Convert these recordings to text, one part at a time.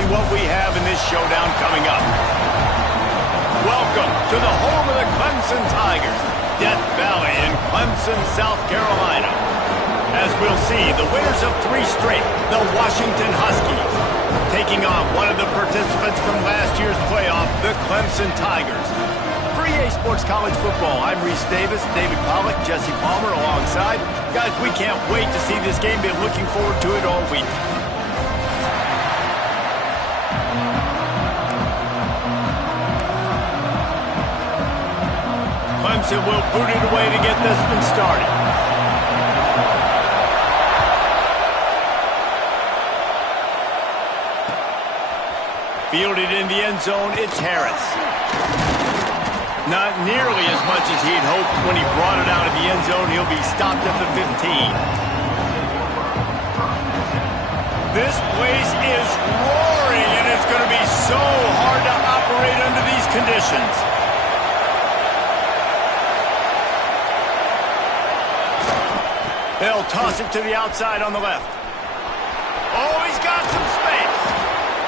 exactly what we have in this showdown coming up. Welcome to the home of the Clemson Tigers, Death Valley in Clemson, South Carolina. As we'll see, the winners of 3 straight, the Washington Huskies, taking on one of the participants from last year's playoff, the Clemson Tigers. For EA Sports College Football, I'm Reese Davis, David Pollack, Jesse Palmer alongside. Guys, we can't wait to see this game. Been looking forward to it all week. Clemson will boot it away to get this one started. Fielded in the end zone, it's Harris. Not nearly as much as he'd hoped when he brought it out of the end zone. He'll be stopped at the 15. This place is roaring, and it's going to be so hard to operate under these conditions. They'll toss it to the outside on the left. Oh, he's got some space.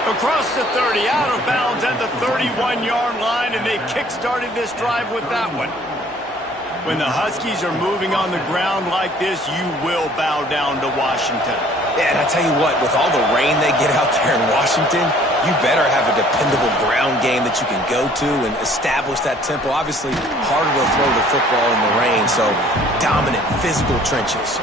Across the 30, out of bounds at the 31-yard line, and they kick-started this drive with that one. When the Huskies are moving on the ground like this, you will bow down to Washington. Yeah, and I tell you what, with all the rain they get out there in Washington, you better have a dependable ground game that you can go to and establish that tempo. Obviously, harder to throw the football in the rain, so dominant physical trenches.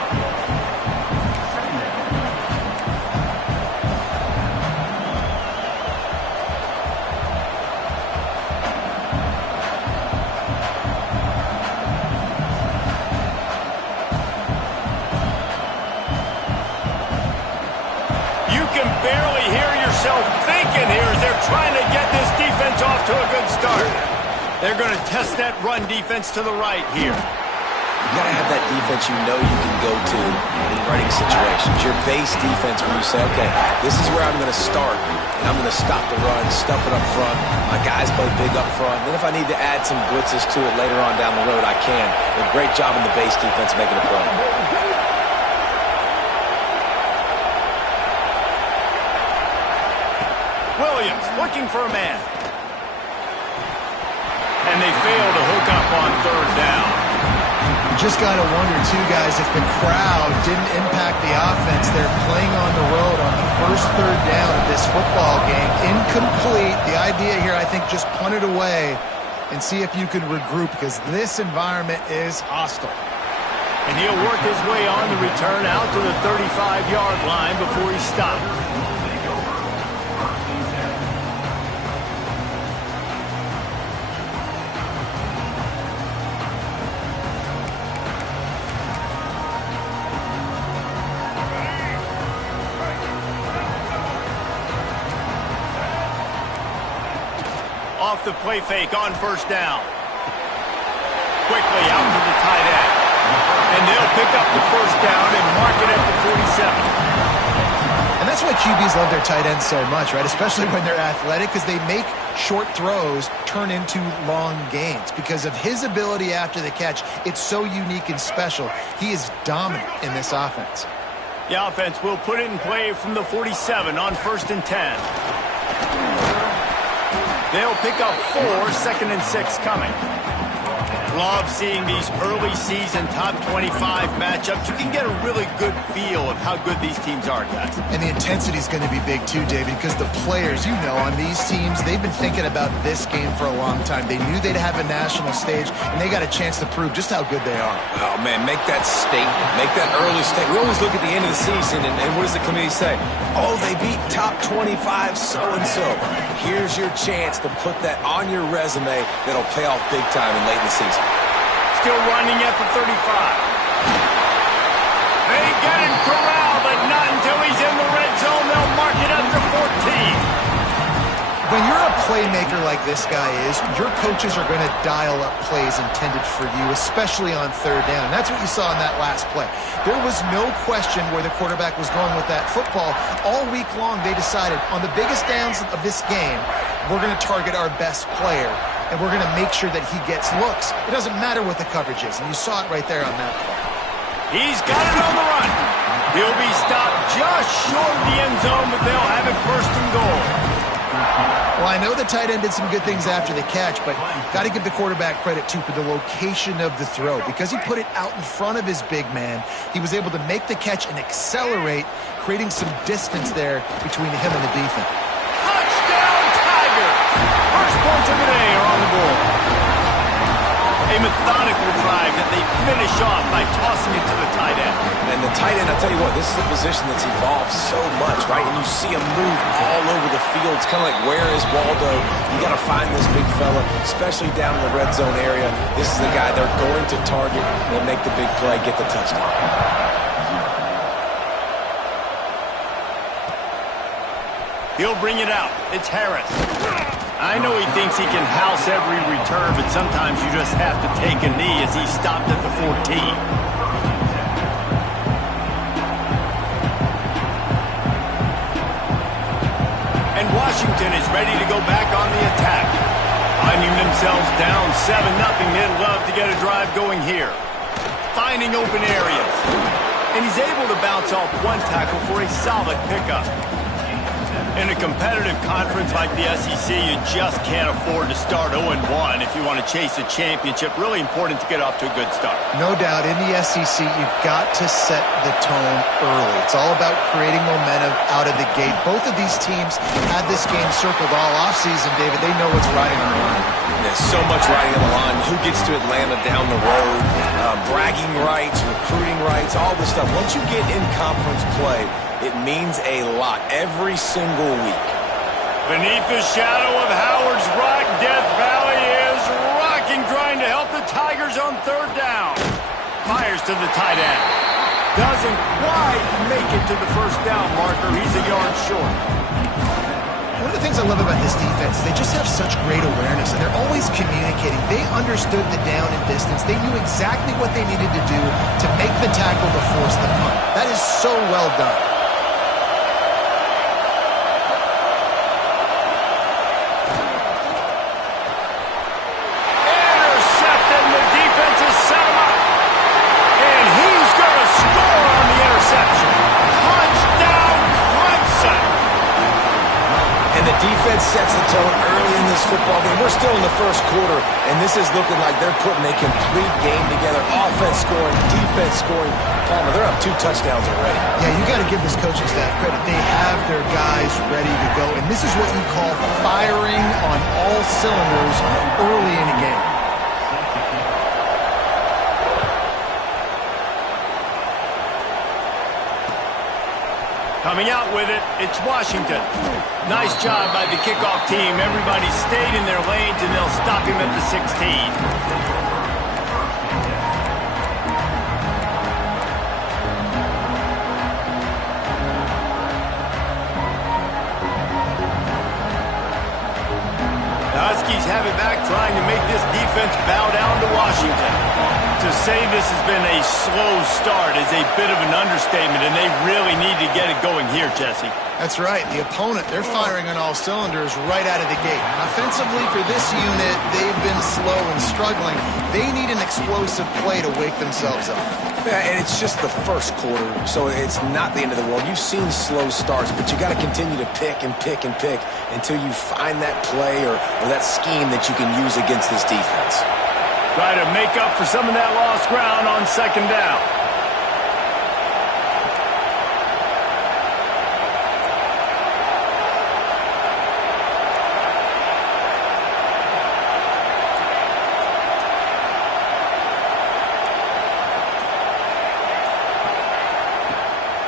Trying to get this defense off to a good start. They're going to test that run defense to the right here. You got to have that defense you know you can go to in running situations. Your base defense when you say, okay, this is where I'm going to start, and I'm going to stop the run, stuff it up front. My guys play big up front. Then if I need to add some blitzes to it later on down the road, I can. A great job in the base defense making a play. Williams looking for a man. And they fail to hook up on 3rd down. You just got to wonder, too, guys, if the crowd didn't impact the offense. They're playing on the road on the first 3rd down of this football game. Incomplete. The idea here, I think, just punt it away and see if you can regroup, because this environment is hostile. And he'll work his way on the return out to the 35-yard line before he stopped. Off the play fake on 1st down. Quickly out to the tight end. And they'll pick up the 1st down and mark it at the 47. And that's why QBs love their tight ends so much, right? Especially when they're athletic, because they make short throws turn into long gains. Because of his ability after the catch, it's so unique and special. He is dominant in this offense. The offense will put it in play from the 47 on 1st and 10. They'll pick up 4, 2nd and 6 coming. Love seeing these early season top 25 matchups. You can get a really good feel of how good these teams are, guys. And the intensity is going to be big too, David, because the players, you know, on these teams, they've been thinking about this game for a long time. They knew they'd have a national stage, and they got a chance to prove just how good they are. Oh, man, make that statement. Make that early statement. We always look at the end of the season, and what does the committee say? Oh, they beat top 25 so-and-so. Here's your chance to put that on your resume that'll pay off big time in late in the season. Still running at the 35. They get him corralled, but not until he's in the red zone. They'll mark it up to 14. When you're a playmaker like this guy is, your coaches are going to dial up plays intended for you, especially on 3rd down. And that's what you saw in that last play. There was no question where the quarterback was going with that football. All week long, they decided on the biggest downs of this game, we're going to target our best player, and we're going to make sure that he gets looks. It doesn't matter what the coverage is, and you saw it right there on that play. He's got it on the run. He'll be stopped just short of the end zone, but they'll have it 1st and goal. Well, I know the tight end did some good things after the catch, but got to give the quarterback credit, too, for the location of the throw. Because he put it out in front of his big man, he was able to make the catch and accelerate, creating some distance there between him and the defense. Touchdown, Tiger! First points of the day are on the board. A methodical drive that they finish off by tossing it to the tight end. And the tight end, I'll tell you what, this is a position that's evolved so much, right? And you see him move all over the field. It's kind of like, where is Waldo? You got to find this big fella, especially down in the red zone area. This is the guy they're going to target and make the big play, get the touchdown. He'll bring it out. It's Harris. I know he thinks he can house every return, but sometimes you just have to take a knee as he stopped at the 14. And Washington is ready to go back on the attack. Finding themselves down 7-0, they'd love to get a drive going here. Finding open areas. And he's able to bounce off one tackle for a solid pickup. In a competitive conference like the SEC, you just can't afford to start 0-1 if you want to chase a championship. Really important to get off to a good start. No doubt, in the SEC, you've got to set the tone early. It's all about creating momentum out of the gate. Both of these teams had this game circled all offseason, David. They know what's riding on the line. There's so much riding on the line. Who gets to Atlanta down the road? Bragging rights, recruiting rights, all this stuff. Once you get in conference play, it means a lot every single week. Beneath the shadow of Howard's Rock, Death Valley is rocking, trying to help the Tigers on third down. Fires to the tight end. Doesn't quite make it to the first down marker. He's a yard short. One of the things I love about this defense, they just have such great awareness, and they're always communicating. They understood the down and distance. They knew exactly what they needed to do to make the tackle to force the punt. That is so well done. Defense sets the tone early in this football game. We're still in the first quarter, and this is looking like they're putting a complete game together. Offense scoring, defense scoring. Palmer, they're up 2 touchdowns already. Yeah, you got to give this coaching staff credit. They have their guys ready to go, and this is what you call firing on all cylinders early in a game. Coming out with it, it's Washington. Nice job by the kickoff team. Everybody stayed in their lanes, and they'll stop him at the 16. The Huskies have it back, trying to make this defense bow down to Washington. To say this has been a slow start is a bit of an understatement, and they really need to get it going here, Jesse. That's right. The opponent, they're firing on all cylinders right out of the gate. Offensively, for this unit, they've been slow and struggling. They need an explosive play to wake themselves up. Yeah, and it's just the first quarter, so it's not the end of the world. You've seen slow starts, but you got to continue to pick and pick and pick until you find that play or that scheme that you can use against this defense. Try to make up for some of that lost ground on second down.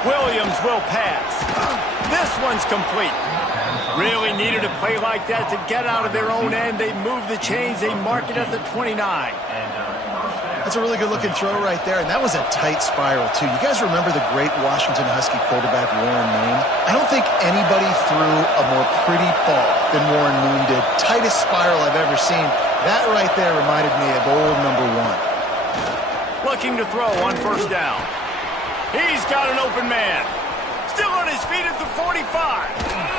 Williams will pass. This one's complete. Really needed a play like that to get out of their own end. They move the chains. They mark it at the 29. That's a really good-looking throw right there, and that was a tight spiral, too. You guys remember the great Washington Husky quarterback Warren Moon? I don't think anybody threw a more pretty ball than Warren Moon did. Tightest spiral I've ever seen. That right there reminded me of old number 1. Looking to throw on first down. He's got an open man. Still on his feet at the 45.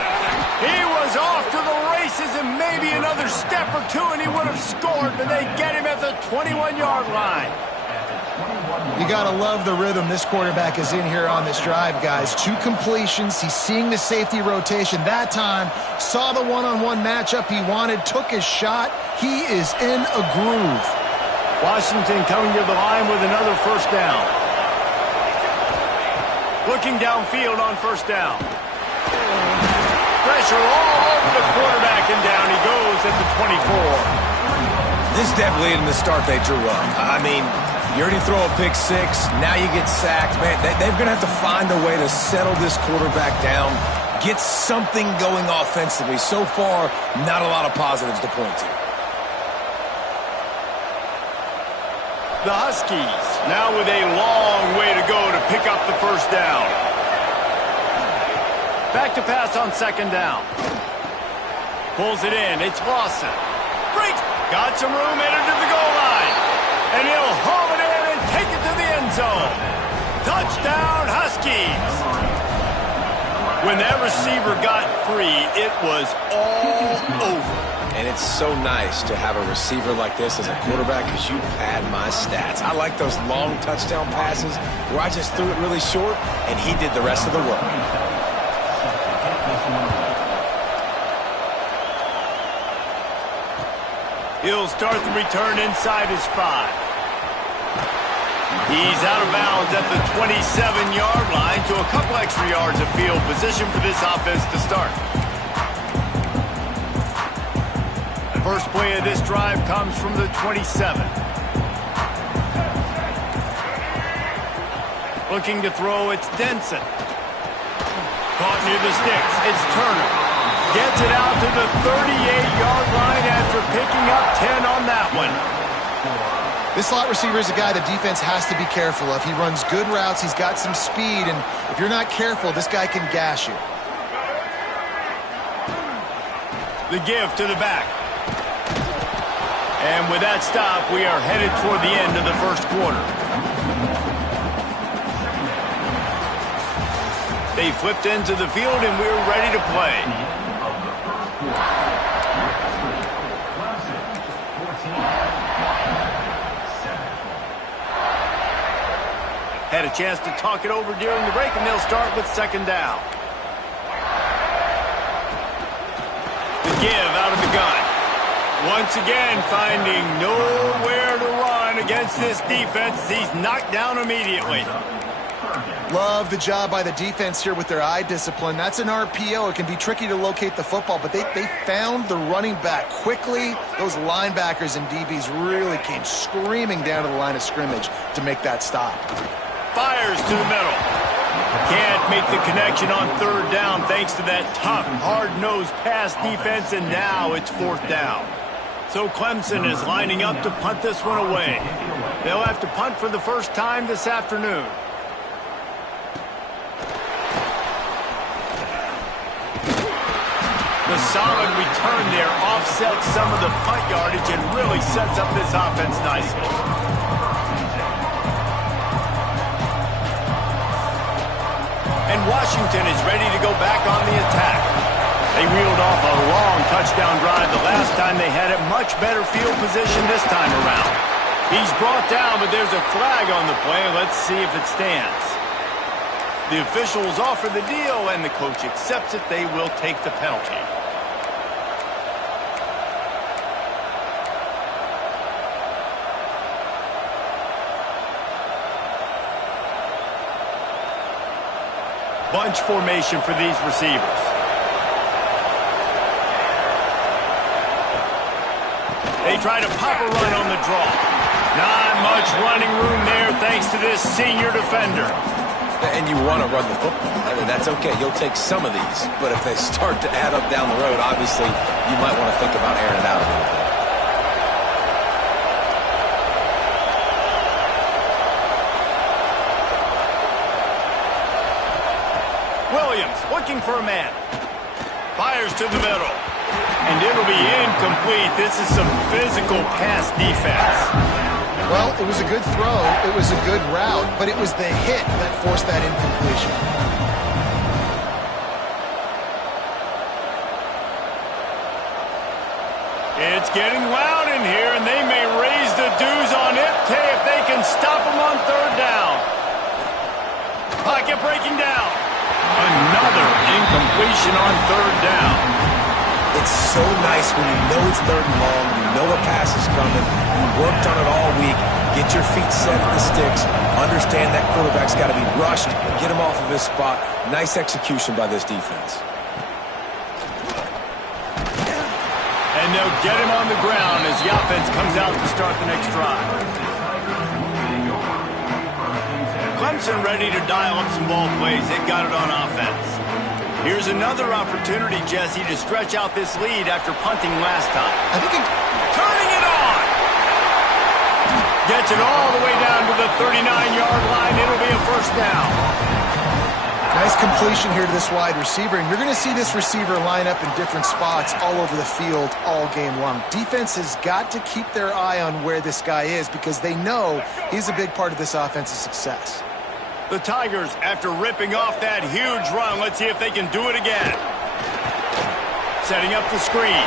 He was off to the races, and maybe another step or two and he would have scored, but they get him at the 21-yard line. You got to love the rhythm this quarterback is in here on this drive, guys. 2 completions. He's seeing the safety rotation. That time, saw the one-on-one matchup he wanted, took his shot. He is in a groove. Washington coming to the line with another first down. Looking downfield on first down. Pressure all over the quarterback, and down he goes at the 24. This definitely isn't the start they drew up. I mean, you already throw a pick 6, now you get sacked. Man, they're going to have to find a way to settle this quarterback down, get something going offensively. So far, not a lot of positives to point to. The Huskies now with a long way to go to pick up the first down. Back to pass on second down. Pulls it in. It's Lawson. Breaks. Got some room, entered to the goal line. And he'll haul it in and take it to the end zone. Touchdown, Huskies. When that receiver got free, it was all over. And it's so nice to have a receiver like this as a quarterback because you pad my stats. I like those long touchdown passes where I just threw it really short and he did the rest of the work. He'll start the return inside his 5. He's out of bounds at the 27-yard line to a couple extra yards of field position for this offense to start. The first play of this drive comes from the 27. Looking to throw, it's Denson. Caught near the sticks, it's Turner. Gets it out to the 38-yard line after picking up 10 on that one. This slot receiver is a guy the defense has to be careful of. He runs good routes, he's got some speed, and if you're not careful, this guy can gash you. The give to the back. And with that stop, we are headed toward the end of the first quarter. They flipped into the field, and we're ready to play. Had a chance to talk it over during the break, and they'll start with second down. The give out of the gun. Once again, finding nowhere to run against this defense. He's knocked down immediately. Love the job by the defense here with their eye discipline. That's an RPO. It can be tricky to locate the football, but they found the running back quickly. Those linebackers and DBs really came screaming down to the line of scrimmage to make that stop. Fires to the middle. Can't make the connection on third down thanks to that tough, hard-nosed pass defense, and now it's fourth down. So Clemson is lining up to punt this one away. They'll have to punt for the first time this afternoon. The solid return there offsets some of the punt yardage and really sets up this offense nicely. And Washington is ready to go back on the attack. They reeled off a long touchdown drive the last time they had it. Much better field position this time around. He's brought down, but there's a flag on the play. Let's see if it stands. The officials offer the deal, and the coach accepts it. They will take the penalty. Bunch formation for these receivers. They try to pop a run on the draw. Not much running room there thanks to this senior defender. And you want to run the football. I mean, that's okay. You'll take some of these. But if they start to add up down the road, obviously, you might want to think about airing it out a little bit. Williams looking for a man. Fires to the middle. And it'll be incomplete. This is some physical pass defense. Well, it was a good throw. It was a good route, but it was the hit that forced that incompletion. It's getting loud in here, and they may raise the dues on it if they can stop them on third down. Pocket breaking down. Another incompletion on third down. It's so nice when you know it's third and long, you know a pass is coming, you worked on it all week, get your feet set at the sticks, understand that quarterback's got to be rushed, get him off of his spot. Nice execution by this defense. And they'll get him on the ground as the offense comes out to start the next drive. Clemson ready to dial up some ball plays. They've got it on offense. Here's another opportunity, Jesse, to stretch out this lead after punting last time. Turning it on! Gets it all the way down to the 39-yard line. It'll be a first down. Nice completion here to this wide receiver, and you're going to see this receiver line up in different spots all over the field all game long. Defense has got to keep their eye on where this guy is because they know he's a big part of this offense's success. The Tigers, after ripping off that huge run, let's see if they can do it again. Setting up the screen.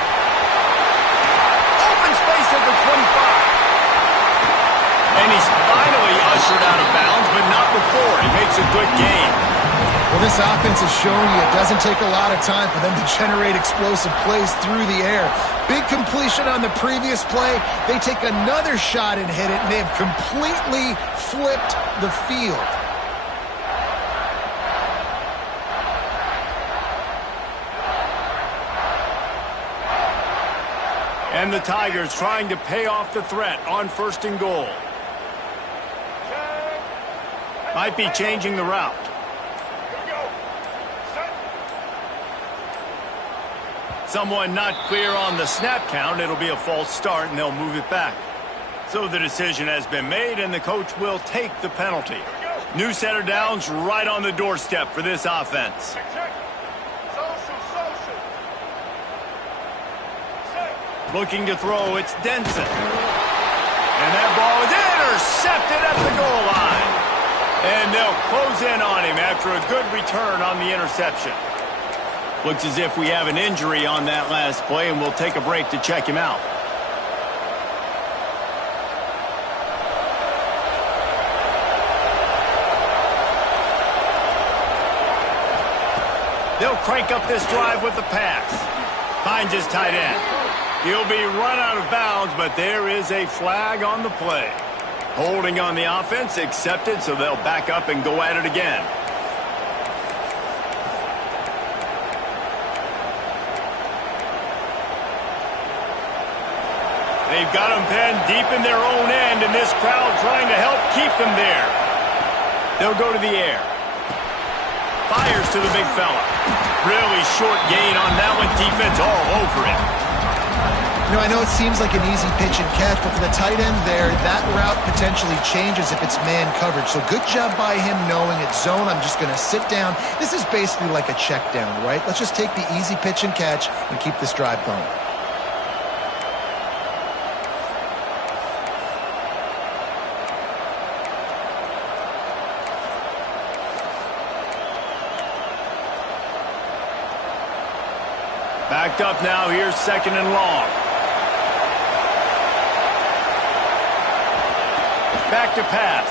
Open space at the 25. And he's finally ushered out of bounds, but not before. He makes a good gain. Well, this offense has shown you it doesn't take a lot of time for them to generate explosive plays through the air. Big completion on the previous play. They take another shot and hit it, and they've completely flipped the field. And the Tigers trying to pay off the threat on first and goal. Might be changing the route. Someone not clear on the snap count. It'll be a false start, and they'll move it back. So the decision has been made, and the coach will take the penalty. New set of downs right on the doorstep for this offense. Looking to throw, it's Denson. And that ball is intercepted at the goal line. And they'll close in on him after a good return on the interception. Looks as if we have an injury on that last play, and we'll take a break to check him out. They'll crank up this drive with the pass. Finds his tight end. He'll be run out of bounds, but there is a flag on the play. Holding on the offense, accepted, so they'll back up and go at it again. They've got them pinned deep in their own end, and this crowd trying to help keep them there. They'll go to the air. Fires to the big fella. Really short gain on that one. Defense all over it. You know, I know it seems like an easy pitch and catch, but for the tight end there, that route potentially changes if it's man coverage. So good job by him knowing it's zone. I'm just going to sit down. This is basically like a check down, right? Let's just take the easy pitch and catch and keep this drive going. Backed up now, here's second and long. Back to pass.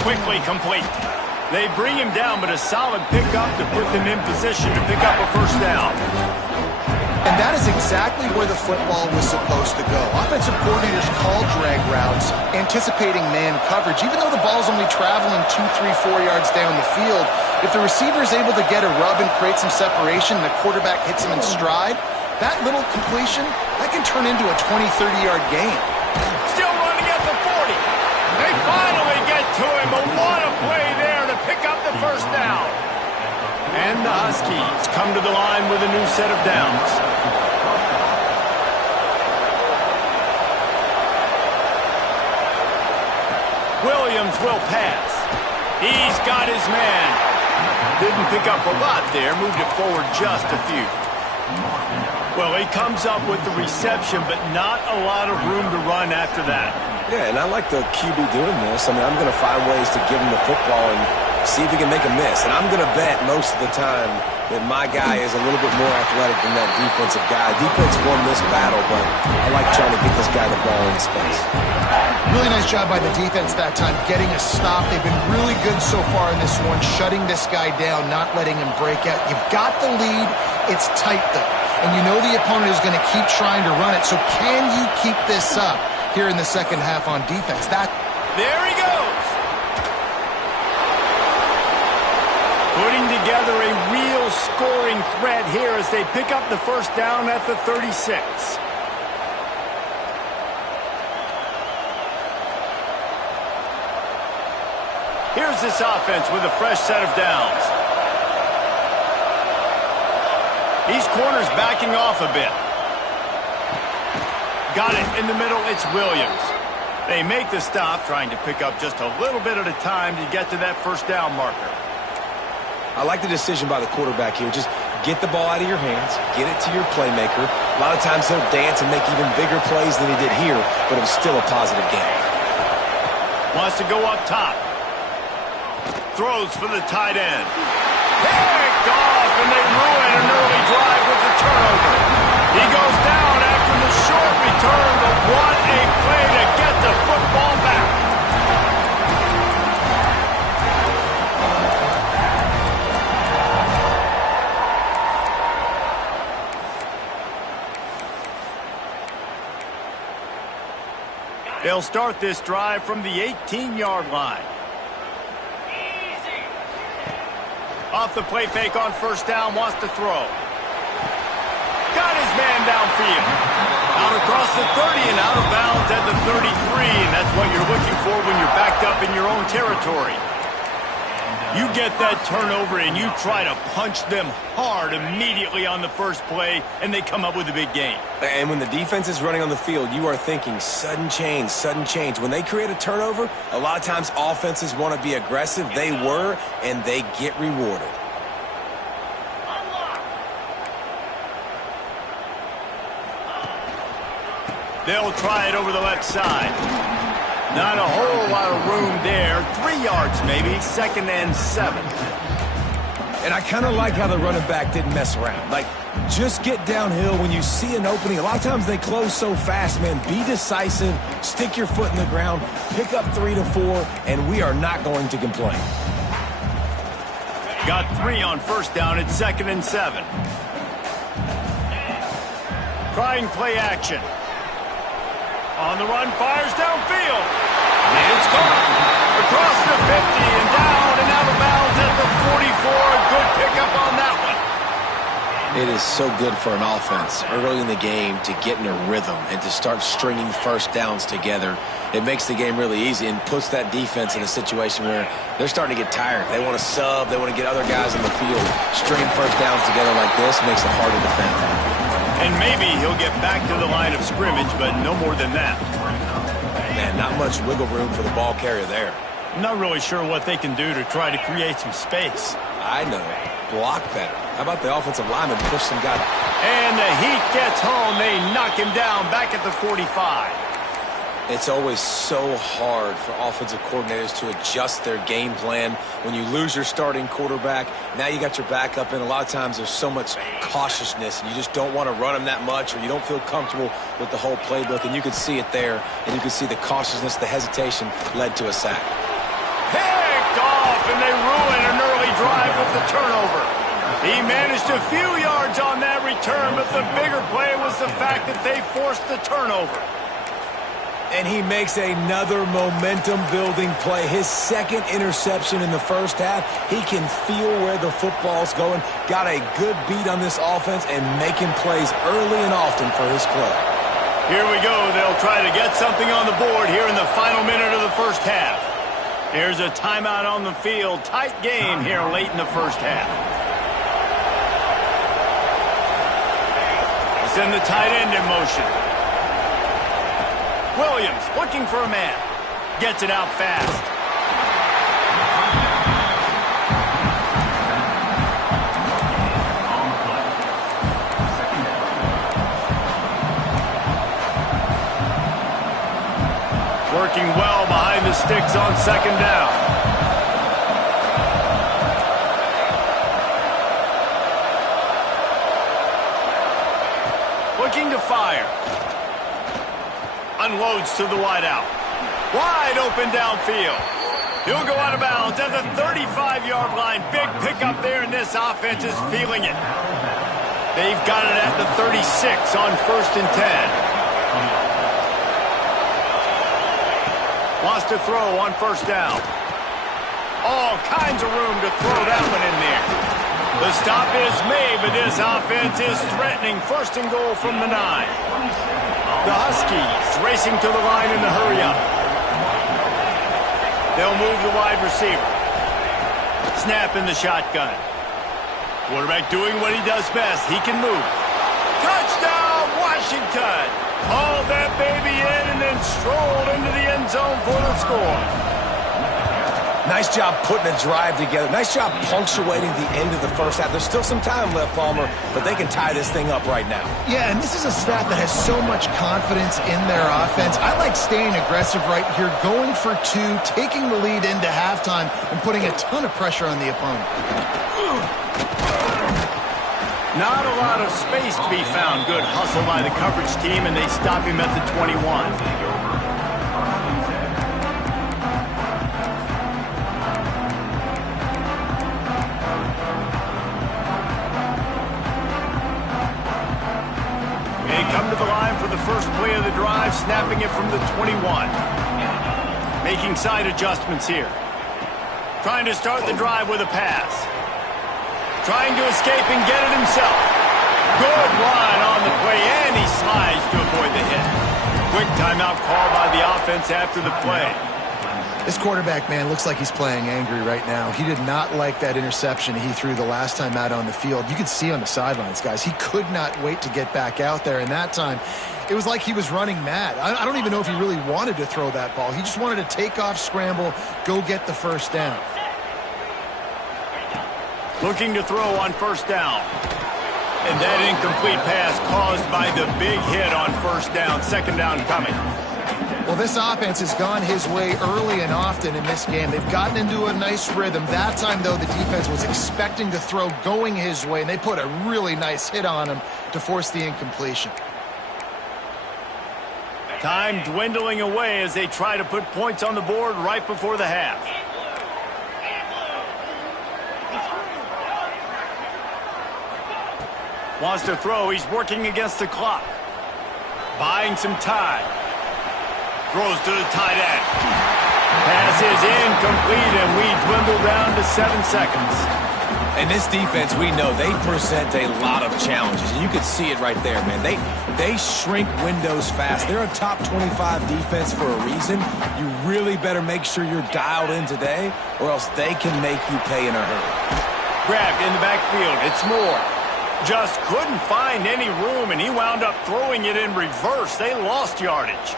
Quickly complete. They bring him down, but a solid pickup to put them in position to pick up a first down. And that is exactly where the football was supposed to go. Offensive coordinators call drag routes, anticipating man coverage. Even though the ball's only traveling 2, 3, 4 yards down the field, if the receiver is able to get a rub and create some separation and the quarterback hits him in stride, that little completion, that can turn into a 20, 30-yard gain. Still running at the 40. They finally get to him, but what a play there to pick up the first down. And the Huskies come to the line with a new set of downs. Williams will pass. He's got his man. Didn't pick up a lot there, moved it forward just a few. Well, he comes up with the reception, but not a lot of room to run after that. Yeah, and I like the QB doing this. I mean, I'm going to find ways to give him the football and see if he can make a miss. And I'm going to bet most of the time that my guy is a little bit more athletic than that defensive guy. Defense won this battle, but I like trying to get this guy the ball in space. Really nice job by the defense that time, getting a stop. They've been really good so far in this one, shutting this guy down, not letting him break out. You've got the lead. It's tight, though. And you know the opponent is going to keep trying to run it. So can you keep this up here in the second half on defense? There he goes. Putting together a real scoring threat here as they pick up the first down at the 36. Here's this offense with a fresh set of downs. These corners backing off a bit. Got it in the middle, it's Williams. They make the stop, trying to pick up just a little bit at a time to get to that first down marker. I like the decision by the quarterback here. Just get the ball out of your hands, get it to your playmaker. A lot of times he'll dance and make even bigger plays than he did here, but it was still a positive game. Wants to go up top. Throws for the tight end. Picked off, and they ruin an early drive with the turnover. He goes down after the short return, but what a play to get the football back. They'll start this drive from the 18-yard line. Off the play fake on first down, wants to throw. Got his man downfield. Out across the 30 and out of bounds at the 33, and that's what you're looking for when you're backed up in your own territory. You get that turnover and you try to punch them hard immediately on the first play, and they come up with a big gain. And when the defense is running on the field, you are thinking sudden change, sudden change. When they create a turnover, a lot of times offenses want to be aggressive. They were, and they get rewarded. They'll try it over the left side. Not a whole lot of room there. 3 yards maybe, 2nd and 7. And I kind of like how the running back didn't mess around. Like, just get downhill when you see an opening. A lot of times they close so fast, man. Be decisive, stick your foot in the ground, pick up 3 to 4, and we are not going to complain. Got 3 on first down at 2nd and 7. Trying play action. On the run, fires downfield. And it's gone. Across the 50 and down and out of bounds at the 44. A good pickup on that one. It is so good for an offense early in the game to get in a rhythm and to start stringing first downs together. It makes the game really easy and puts that defense in a situation where they're starting to get tired. They want to sub. They want to get other guys on the field. Stringing first downs together like this makes it hard to defend. And maybe he'll get back to the line of scrimmage, but no more than that. Man, not much wiggle room for the ball carrier there. I'm not really sure what they can do to try to create some space. I know. Block better. How about the offensive lineman push some guy? And the heat gets home. They knock him down back at the 45. It's always so hard for offensive coordinators to adjust their game plan. When you lose your starting quarterback, now you got your backup in. A lot of times there's so much cautiousness, and you just don't want to run them that much, or you don't feel comfortable with the whole playbook, and you can see it there, and you can see the cautiousness, the hesitation led to a sack. Picked off, and they ruin an early drive with the turnover. He managed a few yards on that return, but the bigger play was the fact that they forced the turnover. And he makes another momentum-building play. His second interception in the first half. He can feel where the football's going. Got a good beat on this offense and making plays early and often for his club. Here we go. They'll try to get something on the board here in the final minute of the first half. Here's a timeout on the field. Tight game here late in the first half. Send the tight end in motion. Williams looking for a man. Gets it out fast. Working well behind the sticks on second down. looking to fire. Unloads to the wideout. Wide open downfield. He'll go out of bounds at the 35-yard line. Big pickup there, and this offense is feeling it. They've got it at the 36 on 1st and 10. Wants to throw on 1st down. All kinds of room to throw that one in there. The stop is made, but this offense is threatening 1st and goal from the 9. The Huskies racing to the line in the hurry-up. They'll move the wide receiver. Snap in the shotgun. Quarterback doing what he does best. He can move. Touchdown, Washington! Hauled that baby in and then strolled into the end zone for the score. Nice job putting a drive together. Nice job punctuating the end of the first half. There's still some time left, Palmer, but they can tie this thing up right now. Yeah, and this is a staff that has so much confidence in their offense. I like staying aggressive right here, going for 2, taking the lead into halftime, and putting a ton of pressure on the opponent. Not a lot of space to be found. Good hustle by the coverage team, and they stop him at the 21. They come to the line for the first play of the drive, snapping it from the 21. Making side adjustments here. Trying to start the drive with a pass. Trying to escape and get it himself. Good run on the play, and he slides to avoid the hit. Quick timeout call by the offense after the play. This quarterback, man, looks like he's playing angry right now. He did not like that interception he threw the last time out on the field. You could see on the sidelines, guys. He could not wait to get back out there, and that time it was like he was running mad. I don't even know if he really wanted to throw that ball. He just wanted to take off, scramble, go get the 1st down. Looking to throw on 1st down. And that incomplete pass caused by the big hit on 1st down. 2nd down coming. Well, this offense has gone his way early and often in this game. They've gotten into a nice rhythm. That time, though, the defense was expecting to throw going his way, and they put a really nice hit on him to force the incompletion. Time dwindling away as they try to put points on the board right before the half. Wants to throw. He's working against the clock. Buying some time. Throws to the tight end. Pass is incomplete, and we dwindle down to 7 seconds. And this defense, we know, they present a lot of challenges. And you can see it right there, man. They shrink windows fast. They're a top 25 defense for a reason. You really better make sure you're dialed in today, or else they can make you pay in a hurry. Grabbed in the backfield. It's Moore. Just couldn't find any room, and he wound up throwing it in reverse. They lost yardage.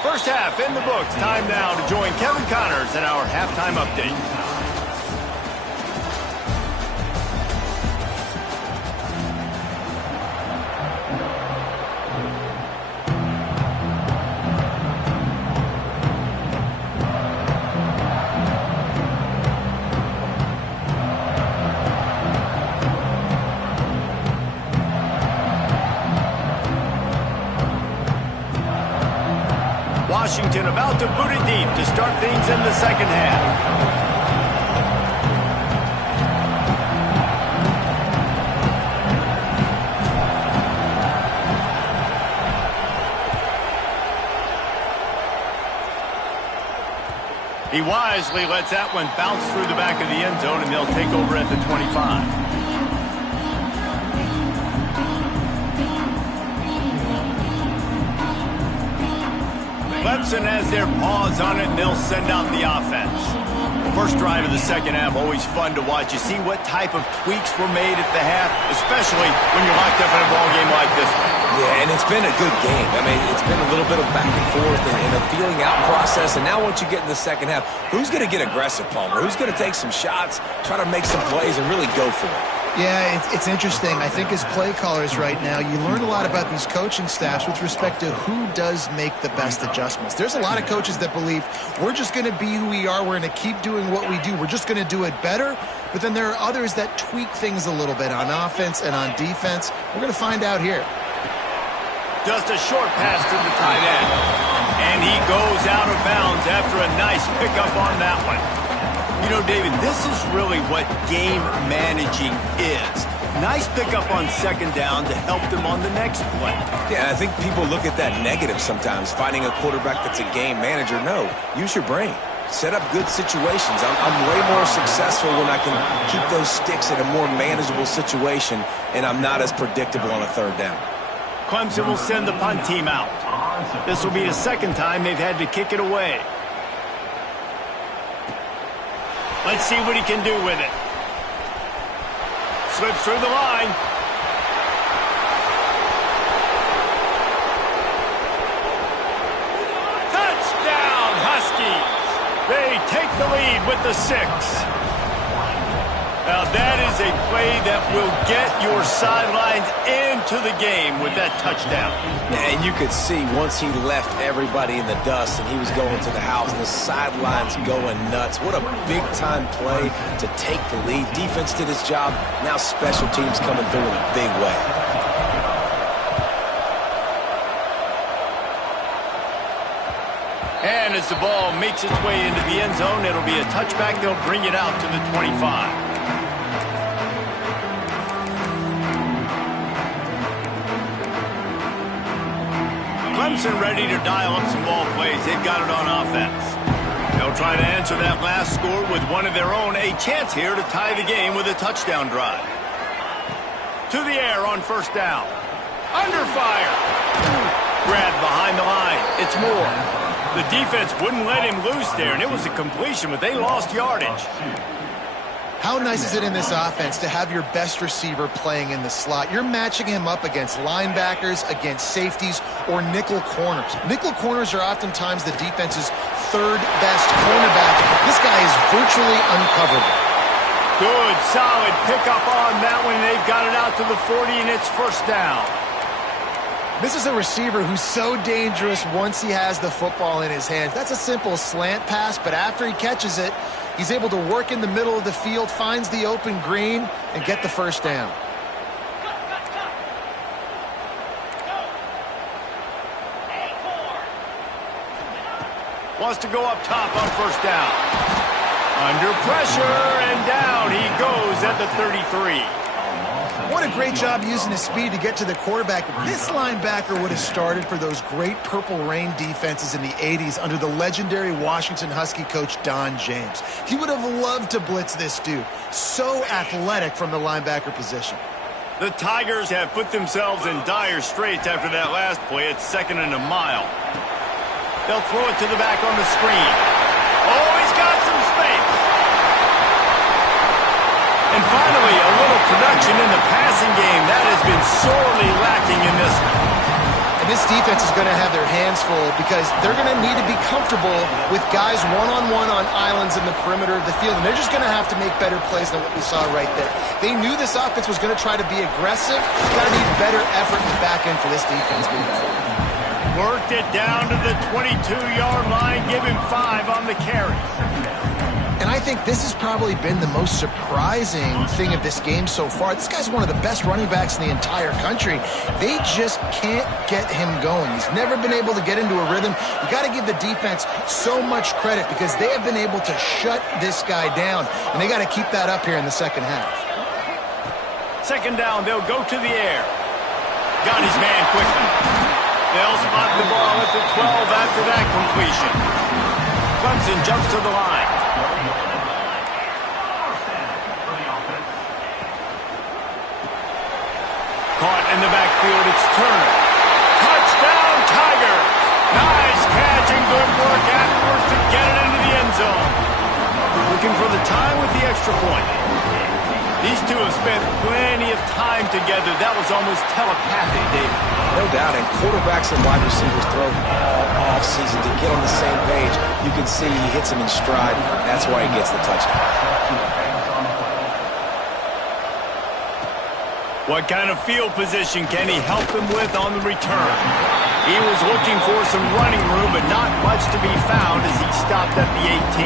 First half in the books. Time now to join Kevin Connors in our halftime update. Washington about to boot it deep to start things in the 2nd half. He wisely lets that one bounce through the back of the end zone, and they'll take over at the 25. Clemson has their paws on it, and they'll send out the offense. First drive of the 2nd half, always fun to watch. You see what type of tweaks were made at the half, especially when you're locked up in a ball game like this one. Yeah, and it's been a good game. I mean, it's been a little bit of back and forth and a feeling out process. And now once you get in the 2nd half, who's going to get aggressive, Palmer? Who's going to take some shots, try to make some plays, and really go for it? Yeah, it's interesting. I think as play callers right now, you learn a lot about these coaching staffs with respect to who does make the best adjustments. There's a lot of coaches that believe we're just going to be who we are. We're going to keep doing what we do. We're just going to do it better. But then there are others that tweak things a little bit on offense and on defense. We're going to find out here. Just a short pass to the tight end. And he goes out of bounds after a nice pickup on that one. You know, David, this is really what game managing is. Nice pickup on second down to help them on the next play. Yeah, I think people look at that negative sometimes, finding a quarterback that's a game manager. No, use your brain. Set up good situations. I'm way more successful when I can keep those sticks in a more manageable situation, and I'm not as predictable on a third down. Clemson will send the punt team out. This will be the second time they've had to kick it away. Let's see what he can do with it. Slips through the line. Touchdown, Huskies. They take the lead with the 6. Now that is a play that will get your sidelines into the game with that touchdown. Yeah, and you could see once he left everybody in the dust and he was going to the house, the sidelines going nuts. What a big-time play to take the lead. Defense did his job. Now special teams coming through in a big way. And as the ball makes its way into the end zone, it'll be a touchback. They'll bring it out to the 25. Clemson ready to dial up some ball plays. They've got it on offense. They'll try to answer that last score with one of their own. A chance here to tie the game with a touchdown drive. To the air on first down. Under fire. Grabbed behind the line. It's Moore. The defense wouldn't let him loose there, and it was a completion, but they lost yardage. How nice is it in this offense to have your best receiver playing in the slot? You're matching him up against linebackers, against safeties, or nickel corners. Nickel corners are oftentimes the defense's third best cornerback. This guy is virtually uncoverable. Good, solid pickup on that one. They've got it out to the 40, and it's first down. This is a receiver who's so dangerous once he has the football in his hands. That's a simple slant pass, but after he catches it, he's able to work in the middle of the field, finds the open green, and get the first down. Wants to go up top on first down. Under pressure, and down he goes at the 33. What a great job using his speed to get to the quarterback. This linebacker would have started for those great Purple Rain defenses in the 80s under the legendary Washington Husky coach Don James. He would have loved to blitz this dude. So athletic from the linebacker position. The Tigers have put themselves in dire straits after that last play. It's 2nd and a mile. They'll throw it to the back on the screen. Oh, he's got some space. And finally, a little production in the passing game. That has been sorely lacking in this one. And this defense is going to have their hands full because they're going to need to be comfortable with guys one-on-one on islands in the perimeter of the field. And they're just going to have to make better plays than what we saw right there. They knew this offense was going to try to be aggressive. Got to need better effort in the back end for this defense moving forward. Worked it down to the 22-yard line. Give him 5 on the carry. And I think this has probably been the most surprising thing of this game so far. This guy's one of the best running backs in the entire country. They just can't get him going. He's never been able to get into a rhythm. You got to give the defense so much credit because they have been able to shut this guy down, and they got to keep that up here in the second half. Second down, they'll go to the air. Got his man quickly. They'll spot the ball at the 12 after that completion. Clemson jumps to the line. Caught in the backfield, it's Turner. Touchdown, Tigers! Nice catch and good work afterwards to get it into the end zone. Looking for the time with the extra point. These two have spent plenty of time together. That was almost telepathic, David. No doubt, and quarterbacks and wide receivers throw all off-season to get on the same page. You can see he hits him in stride. That's why he gets the touchdown. What kind of field position can he help them with on the return? He was looking for some running room, but not much to be found as he stopped at the 18.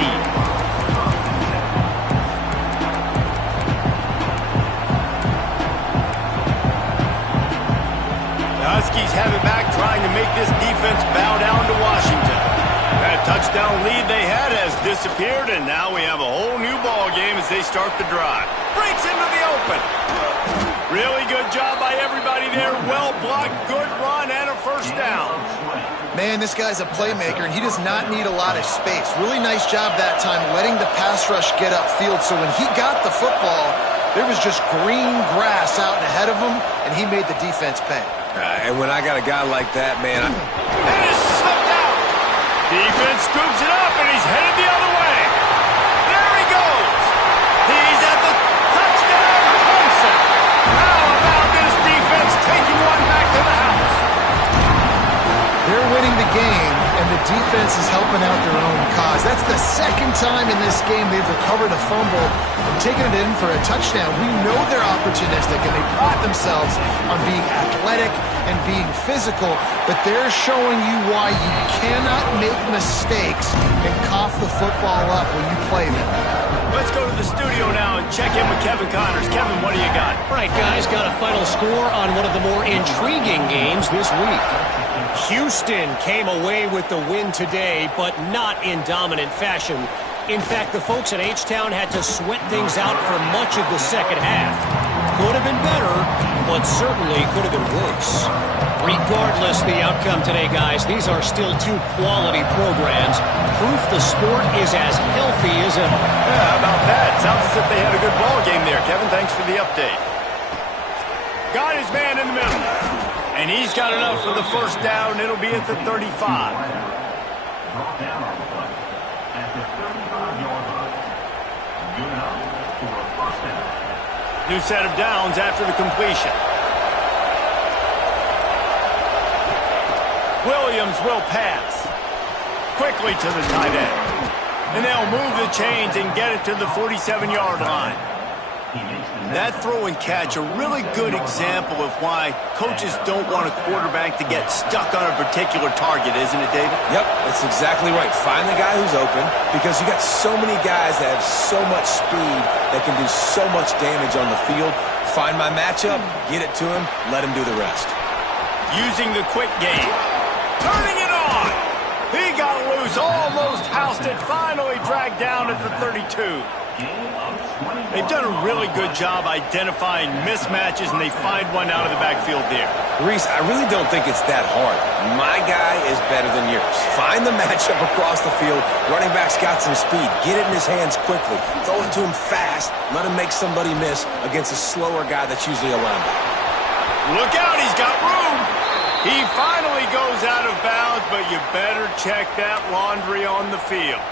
Huskies have it back, trying to make this defense bow down to Washington. That touchdown lead they had has disappeared, and now we have a whole new ball game as they start the drive. Breaks into the open. Really good job by everybody there. Well blocked, good run, and a first down. Man, this guy's a playmaker, and he does not need a lot of space. Really nice job that time letting the pass rush get upfield, so when he got the football, there was just green grass out ahead of him, and he made the defense pay. And when I got a guy like that, man... And it's slipped out. Defense scoops it up, and he's headed the other way. There he goes. He's at the touchdown Clemson. How about this defense taking one back to the house? They're winning the game, and the defense is helping out their own cause. That's the second time in this game they've recovered a fumble and taken it in for a touchdown. We know they're opportunistic, and they pride themselves on being athletic and being physical, but they're showing you why you cannot make mistakes and cough the football up when you play them. Let's go to the studio now and check in with Kevin Connors. Kevin, what do you got? Right, guys, got a final score on one of the more intriguing games this week. Houston came away with the win today, but not in dominant fashion. In fact, the folks at H-Town had to sweat things out for much of the second half. Could have been better, but certainly could have been worse. Regardless the outcome today, guys, these are still two quality programs. Proof the sport is as healthy as ever. Yeah, how about that? Sounds as if they had a good ball game there. Kevin, thanks for the update. Got his man in the middle. And he's got enough for the first down. It'll be at the 35. New set of downs after the completion. Williams will pass. Quickly to the tight end. And they'll move the chains and get it to the 47-yard line. That throw and catch, a really good example of why coaches don't want a quarterback to get stuck on a particular target, isn't it, David? Yep, that's exactly right. Find the guy who's open, because you got so many guys that have so much speed that can do so much damage on the field. Find my matchup, get it to him, let him do the rest. Using the quick game. Turning it on. He got loose, almost housed it, finally dragged down at the 32. They've done a really good job identifying mismatches, and they find one out of the backfield there. Reese, I really don't think it's that hard. My guy is better than yours. Find the matchup across the field. Running back's got some speed. Get it in his hands quickly. Throw it to him fast. Let him make somebody miss against a slower guy that's usually a linebacker. Look out, he's got room. He finally goes out of bounds, but you better check that laundry on the field.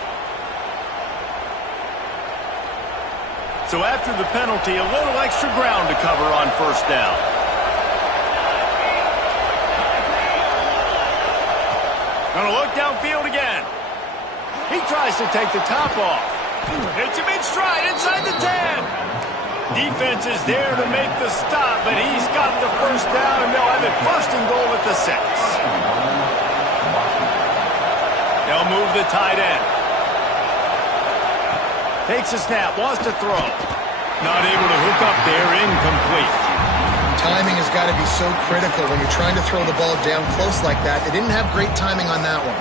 So after the penalty, a little extra ground to cover on first down. Gonna look downfield again. He tries to take the top off. Hits him in stride inside the 10. Defense is there to make the stop, but he's got the first down, and they'll have it first and goal at the 6. They'll move the tight end. Takes a snap, wants to throw. Not able to hook up there, incomplete. Timing has got to be so critical when you're trying to throw the ball down close like that. They didn't have great timing on that one.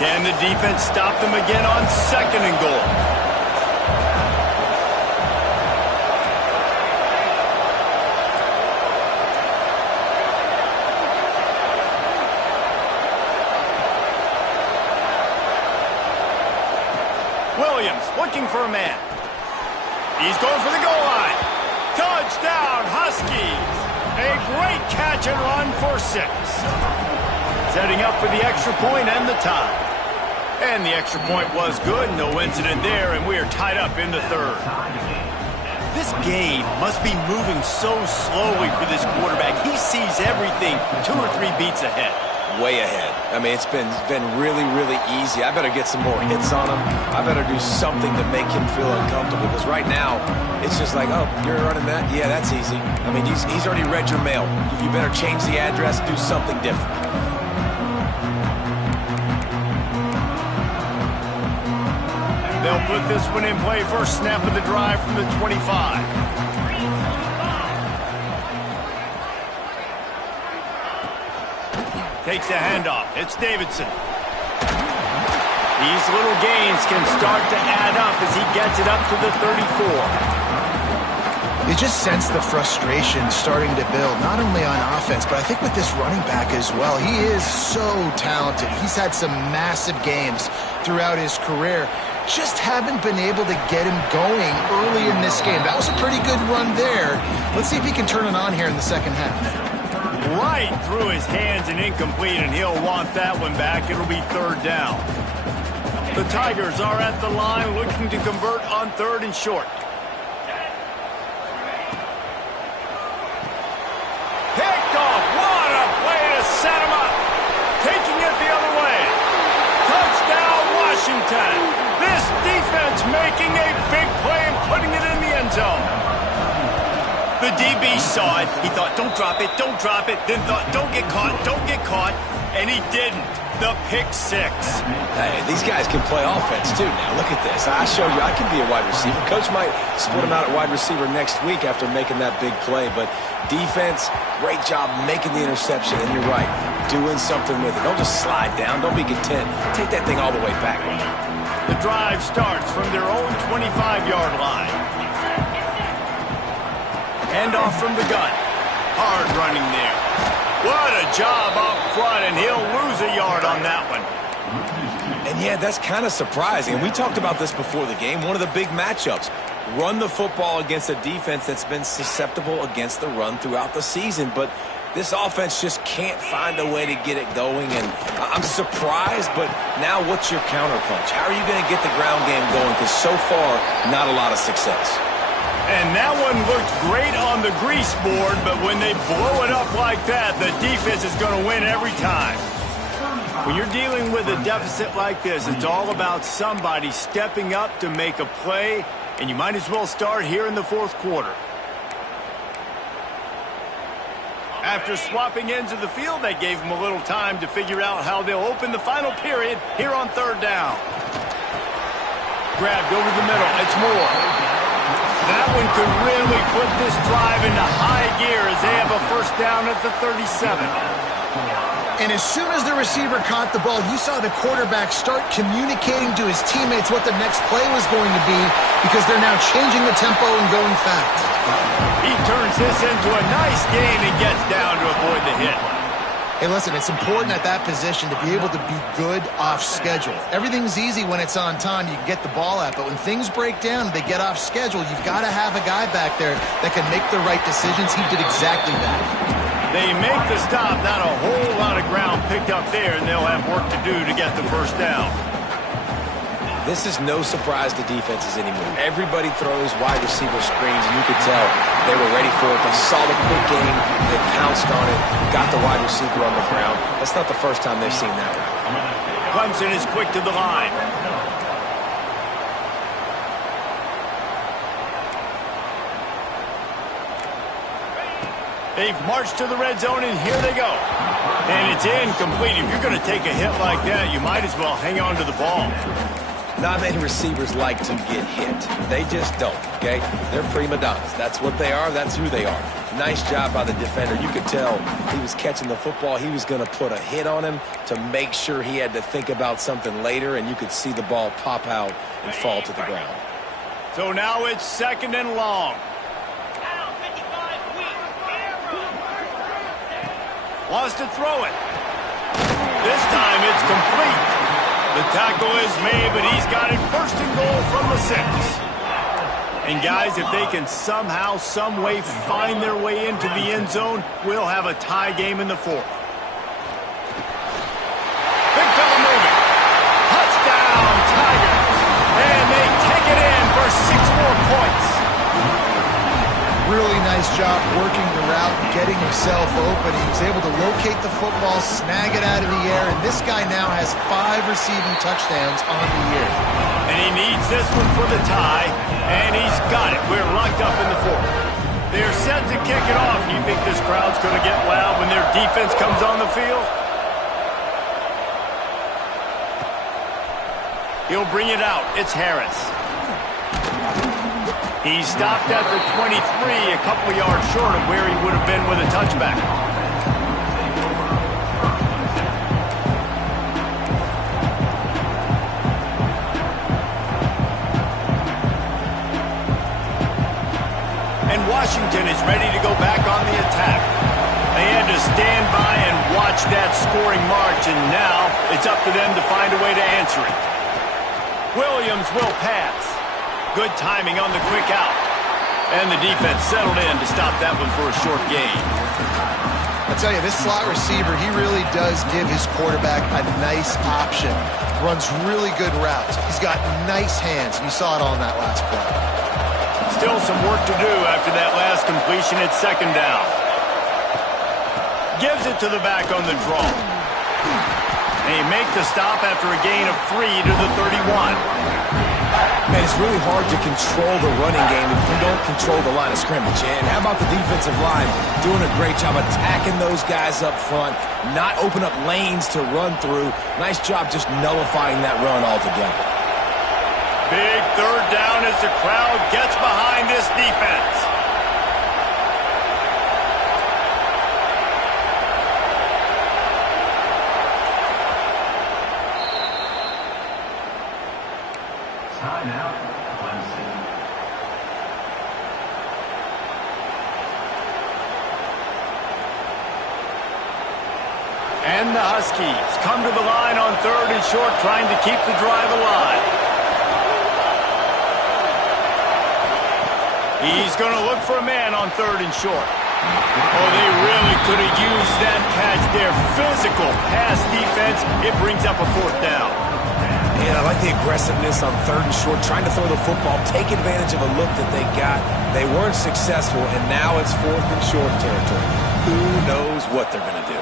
Can the defense stop them again on second and goal? Williams looking for a man. He's going for the goal line. Touchdown, Huskies. A great catch and run for 6. Setting up for the extra point and the tie. And the extra point was good. No incident there, and we are tied up in the 3rd. This game must be moving so slowly for this quarterback. He sees everything 2 or 3 beats ahead. way ahead. I mean, it's been really, really easy. I better get some more hits on him. I better do something to make him feel uncomfortable, because right now, it's just like, oh, you're running that? Yeah, that's easy. I mean, he's already read your mail. You better change the address, do something different. They'll put this one in play. First snap of the drive from the 25. Takes the handoff. It's Davidson. These little gains can start to add up as he gets it up to the 34. You just sense the frustration starting to build, not only on offense, but I think with this running back as well. He is so talented. He's had some massive games throughout his career. Just haven't been able to get him going early in this game. That was a pretty good run there. Let's see if he can turn it on here in the second half. Right through his hands and incomplete, and he'll want that one back. It'll be third down. The Tigers are at the line looking to convert on third and short. Picked off. What a play to set him up. Taking it the other way. Touchdown, Washington. This defense making a big play and putting it in the end zone. The DB saw it. He thought, don't drop it, don't drop it. Then thought, don't get caught, and he didn't. The pick six. Hey, these guys can play offense too now. Look at this. I showed you I can be a wide receiver. Coach might split him out at wide receiver next week after making that big play, but defense, great job making the interception, and you're right, doing something with it. Don't just slide down. Don't be content. Take that thing all the way back. The drive starts from their own 25-yard line. Hand off from the gun. Hard running there. What a job up front, and he'll lose a yard on that one. And yeah, that's kind of surprising. And we talked about this before the game. One of the big matchups. Run the football against a defense that's been susceptible against the run throughout the season. But this offense just can't find a way to get it going. And I'm surprised, but now what's your counterpunch? How are you going to get the ground game going? Because so far, not a lot of success. And that one looked great on the grease board, but when they blow it up like that, the defense is going to win every time. When you're dealing with a deficit like this, it's all about somebody stepping up to make a play, and you might as well start here in the fourth quarter. After swapping ends of the field, they gave them a little time to figure out how they'll open the final period here on third down. Grabbed over the middle. It's Moore. That one could really put this drive into high gear as they have a first down at the 37. And as soon as the receiver caught the ball, you saw the quarterback start communicating to his teammates what the next play was going to be, because they're now changing the tempo and going fast. He turns this into a nice gain and gets down to avoid the hit. Hey, listen, it's important at that position to be able to be good off schedule. Everything's easy when it's on time. You can get the ball out. But when things break down and they get off schedule, you've got to have a guy back there that can make the right decisions. He did exactly that. They make the stop. Not a whole lot of ground picked up there, and they'll have work to do to get the first down. This is no surprise to defenses anymore. Everybody throws wide receiver screens, and you could tell they were ready for it. They saw the quick game. They pounced on it, got the wide receiver on the ground. That's not the first time they've seen that one. Clemson is quick to the line. They've marched to the red zone, and here they go. And it's incomplete. If you're going to take a hit like that, you might as well hang on to the ball. Not many receivers like to get hit. They just don't, okay? They're prima donnas. That's what they are. That's who they are. Nice job by the defender. You could tell he was catching the football. He was going to put a hit on him to make sure he had to think about something later, and you could see the ball pop out and fall to the ground. So now it's second and long. Wants to throw it. This time it's complete. The tackle is made, but he's got it first and goal from the 6. And guys, if they can somehow, some way find their way into the end zone, we'll have a tie game in the 4th. Big fella moving. Touchdown, Tigers. And they take it in for 6 more points. Really nice nice job working the route and getting himself open. He was able to locate the football, snag it out of the air, and this guy now has 5 receiving touchdowns on the year. And he needs this one for the tie, and he's got it. We're locked up in the 4th. They're set to kick it off. You think this crowd's going to get loud when their defense comes on the field? He'll bring it out. It's Harris. He stopped at the 23, a couple of yards short of where he would have been with a touchback. And Washington is ready to go back on the attack. They had to stand by and watch that scoring march, and now it's up to them to find a way to answer it. Williams will pass. Good timing on the quick out. And the defense settled in to stop that one for a short gain. I'll tell you, this slot receiver, he really does give his quarterback a nice option. Runs really good routes. He's got nice hands. You saw it all in that last play. Still some work to do after that last completion at 2nd down. Gives it to the back on the draw. They make the stop after a gain of 3 to the 31. Man, it's really hard to control the running game if you don't control the line of scrimmage. And how about the defensive line doing a great job attacking those guys up front, not open up lanes to run through. Nice job just nullifying that run altogether. Big 3rd down as the crowd gets behind this defense. Timeout, Clemson. And the Huskies come to the line on 3rd and short, trying to keep the drive alive. He's going to look for a man on 3rd and short. Oh, they really could have used that catch there. Physical pass defense. It brings up a 4th down. And I like the aggressiveness on 3rd and short, trying to throw the football, take advantage of a look that they got. They weren't successful, and now it's 4th and short territory. Who knows what they're going to do?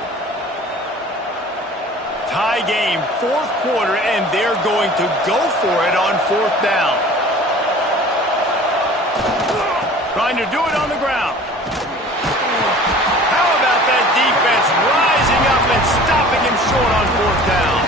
Tie game, 4th quarter, and they're going to go for it on 4th down. Trying to do it on the ground. How about that defense rising up and stopping him short on 4th down?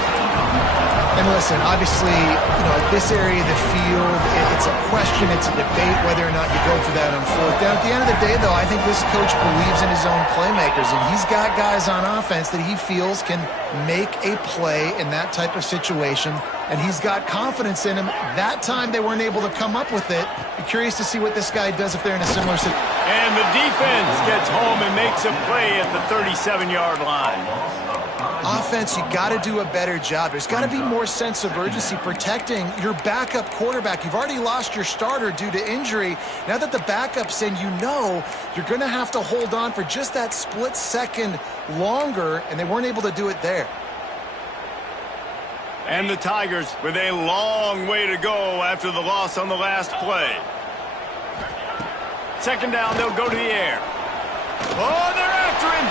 And listen, obviously, at this area of the field, it's a question, it's a debate whether or not you go for that on 4th down. At the end of the day, though, I think this coach believes in his own playmakers, and he's got guys on offense that he feels can make a play in that type of situation, and he's got confidence in him. That time they weren't able to come up with it. Be curious to see what this guy does if they're in a similar situation. And the defense gets home and makes a play at the 37-yard line. Offense, you got to do a better job. There's got to be more sense of urgency protecting your backup quarterback. You've already lost your starter due to injury. Now that the backup's in, you're going to have to hold on for just that split second longer, and they weren't able to do it there. And the Tigers with a long way to go after the loss on the last play. 2nd down, they'll go to the air. Oh, they're after him.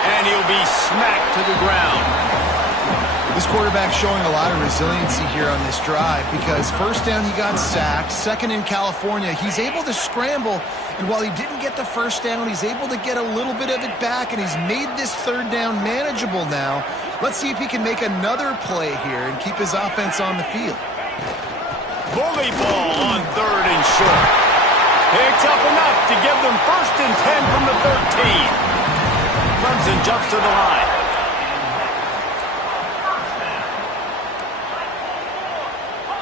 And he'll be smacked to the ground. This quarterback showing a lot of resiliency here on this drive because 1st down he got sacked, 2nd in California. He's able to scramble, and while he didn't get the 1st down, he's able to get a little bit of it back, and he's made this 3rd down manageable now. Let's see if he can make another play here and keep his offense on the field. Bully ball on 3rd and short. Picks up enough to give them 1st and 10 from the 13. Clemson jumps to the line.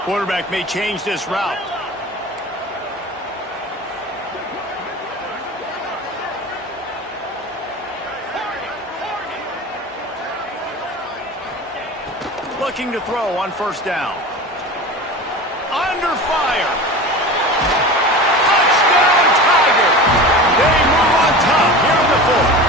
Quarterback may change this route. Looking to throw on 1st down. Under fire. Touchdown, Tiger. They move on top here in the 4th.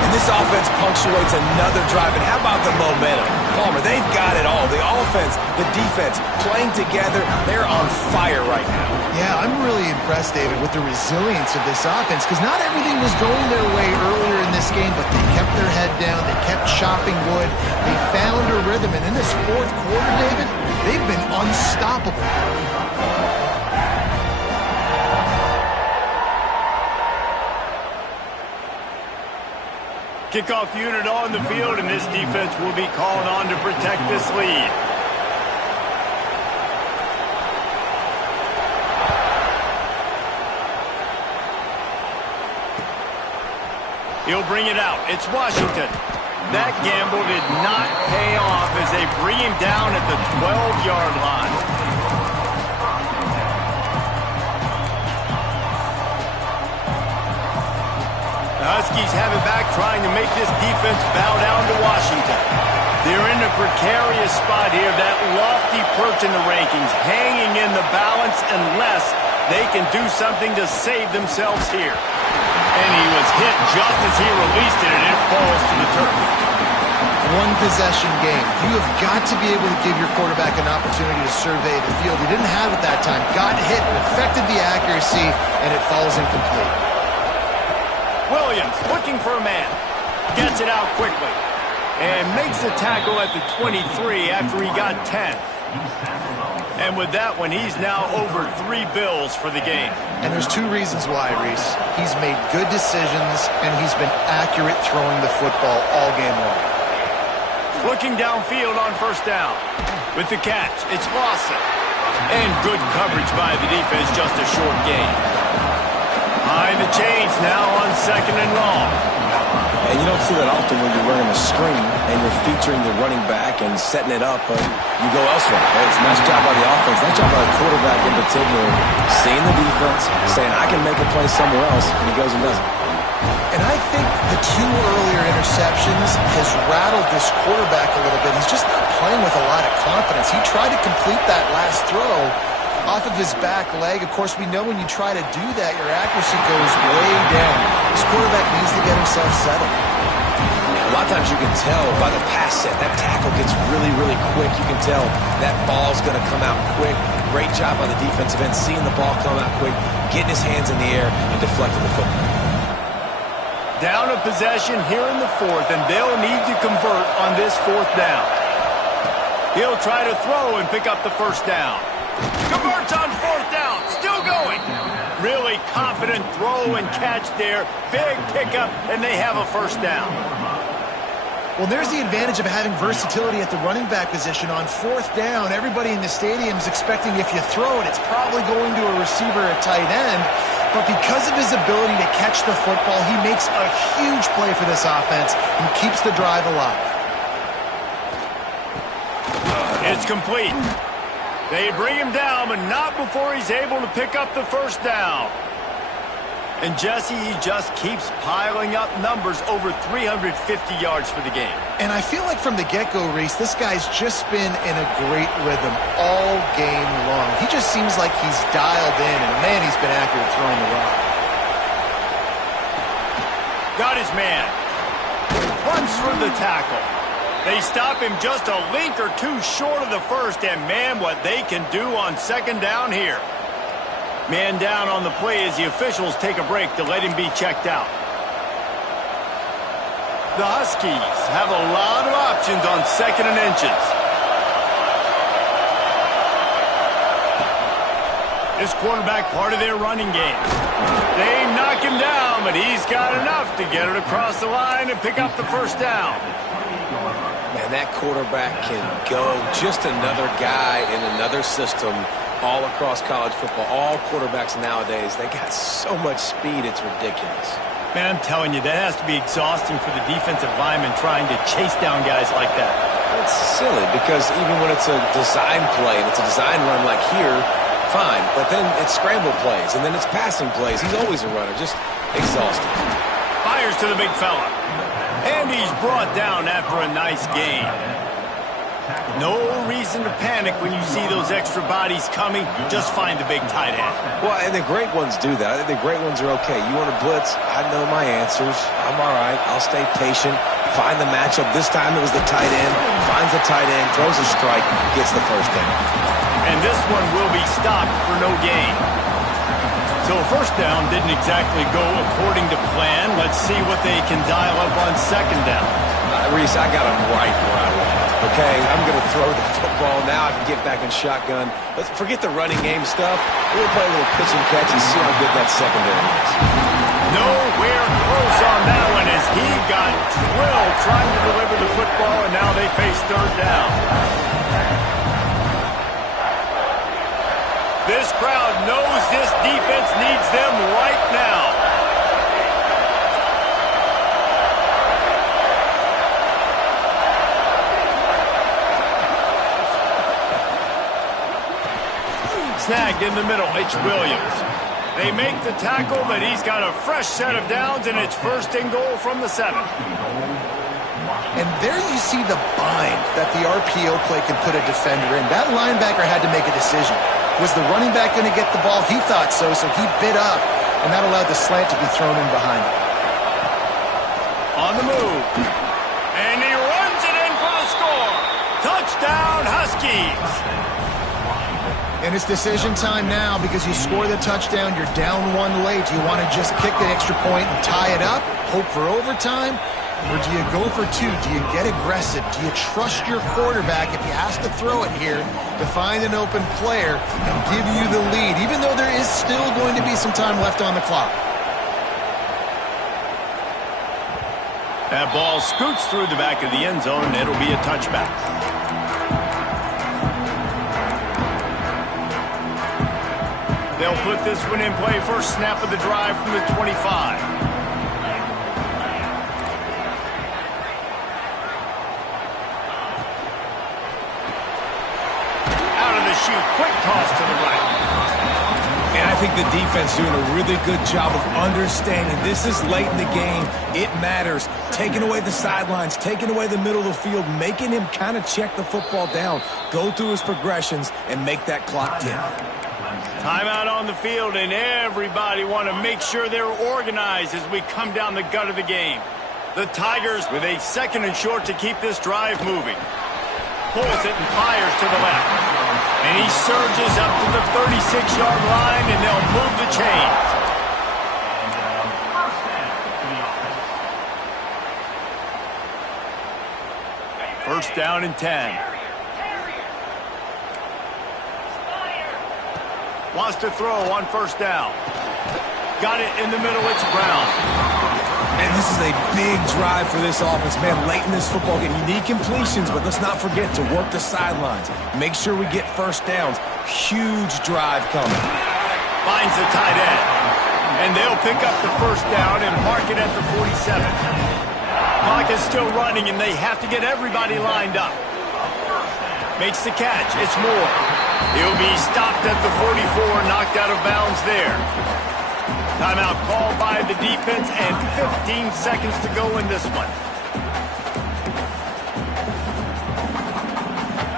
And this offense punctuates another drive. And how about the momentum? Palmer, they've got it all. The offense, the defense, playing together. They're on fire right now. Yeah, I'm really impressed, David, with the resilience of this offense, because not everything was going their way earlier in this game, but they kept their head down. They kept chopping wood. They found a rhythm, and in this fourth quarter, David, they've been unstoppable. Kickoff unit on the field, and this defense will be called on to protect this lead. He'll bring it out. It's Washington. That gamble did not pay off as they bring him down at the 12-yard line. The Huskies have it back, trying to make this defense bow down to Washington. They're in a precarious spot here, that lofty perch in the rankings, hanging in the balance unless they can do something to save themselves here. And he was hit just as he released it, and it falls to the turf. One possession game. You have got to be able to give your quarterback an opportunity to survey the field. He didn't have it that time. Got hit and affected the accuracy, and it falls incomplete. Williams looking for a man. Gets it out quickly. And makes the tackle at the 23 after he got 10. And with that one, he's now over 3 bills for the game. And there's 2 reasons why, Reese. He's made good decisions, and he's been accurate throwing the football all game long. Looking downfield on first down. With the catch, it's Lawson. And good coverage by the defense, just a short gain. Behind the chains now on 2nd and long. And you don't see that often when you're running a screen and you're featuring the running back and setting it up, but you go elsewhere. It's a nice job by the offense. Nice job by the quarterback in particular, seeing the defense, saying, I can make a play somewhere else, and he goes and does it. And I think the 2 earlier interceptions has rattled this quarterback a little bit. He's just not playing with a lot of confidence. He tried to complete that last throw off of his back leg. Of course, we know when you try to do that, your accuracy goes way down. This quarterback needs to get himself settled. A lot of times you can tell by the pass set, that tackle gets really, really quick. You can tell that ball's going to come out quick. Great job by the defensive end, seeing the ball come out quick, getting his hands in the air, and deflecting the football. Down a possession here in the 4th, and they'll need to convert on this 4th down. He'll try to throw and pick up the first down. Converts on 4th down, still going. Really confident throw and catch there. Big pickup, and they have a first down. Well, there's the advantage of having versatility at the running back position. On 4th down, everybody in the stadium is expecting if you throw it, it's probably going to a receiver at tight end. But because of his ability to catch the football, he makes a huge play for this offense and keeps the drive alive. It's complete. They bring him down, but not before he's able to pick up the first down. And Jesse, he just keeps piling up numbers, over 350 yards for the game. And I feel like from the get-go, Reese, this guy's just been in a great rhythm all game long. He just seems like he's dialed in, and man, he's been accurate throwing the rock. Got his man. Runs for the tackle. They stop him just a link or 2 short of the first, and man, what they can do on 2nd down here. Man down on the play as the officials take a break to let him be checked out. The Huskies have a lot of options on 2nd and inches. This quarterback part of their running game. They knock him down, but he's got enough to get it across the line and pick up the first down. Man, that quarterback can go. Just another guy in another system all across college football. All quarterbacks nowadays, they got so much speed, it's ridiculous. Man, I'm telling you, that has to be exhausting for the defensive lineman trying to chase down guys like that. It's silly because even when it's a design play and it's a design run like here, fine. But then it's scramble plays and then it's passing plays. He's always a runner, just exhausting. Fires to the big fella. And he's brought down after a nice gain. No reason to panic when you see those extra bodies coming. Just find the big tight end. Well, and the great ones do that. I think the great ones are okay. You want to blitz? I know my answers. I'm all right. I'll stay patient. Find the matchup. This time it was the tight end. Finds the tight end, throws a strike, gets the first down. And this one will be stopped for no gain. So first down didn't exactly go according to plan. Let's see what they can dial up on second down. Reese, I got him right where I want. Okay, I'm going to throw the football. Now I can get back in shotgun. Let's forget the running game stuff. We're going to play a little pitch and catch and see how good that secondary is. Nowhere close on that one as he got drilled trying to deliver the football, and now they face third down. This crowd knows this defense needs them right now. Snagged in the middle, it's Williams. They make the tackle, but he's got a fresh set of downs, and it's first and goal from the 7. And there you see the bind that the RPO play can put a defender in. That linebacker had to make a decision. Was the running back going to get the ball? He thought so, so he bit up, and that allowed the slant to be thrown in behind him. On the move. And he runs it in for the score. Touchdown, Huskies. And it's decision time now because you score the touchdown, you're down 1 late. Do you want to just kick the extra point and tie it up, hope for overtime? Or do you go for 2? Do you get aggressive? Do you trust your quarterback if he has to throw it here to find an open player and give you the lead, even though there is still going to be some time left on the clock? That ball scoots through the back of the end zone, and it'll be a touchback. They'll put this one in play first snap of the drive from the 25. Out of the chute, quick toss to the right. And I think the defense doing a really good job of understanding this is late in the game. It matters. Taking away the sidelines, taking away the middle of the field, making him kind of check the football down, go through his progressions, and make that clock tick. Timeout on the field, and everybody want to make sure they're organized as we come down the gut of the game. The Tigers with a 2nd and short to keep this drive moving. Pulls it and fires to the left. And he surges up to the 36-yard line, and they'll move the chains. First down and 10. Wants to throw on first down. Got it in the middle, it's Brown. And this is a big drive for this offense, man. Late in this football game, you need completions, but let's not forget to work the sidelines. Make sure we get first downs. Huge drive coming. Finds the tight end. And they'll pick up the first down and mark it at the 47. Clock is still running, and they have to get everybody lined up. Makes the catch. It's Moore. He'll be stopped at the 44, knocked out of bounds there. Timeout called by the defense, and 15 seconds to go in this one.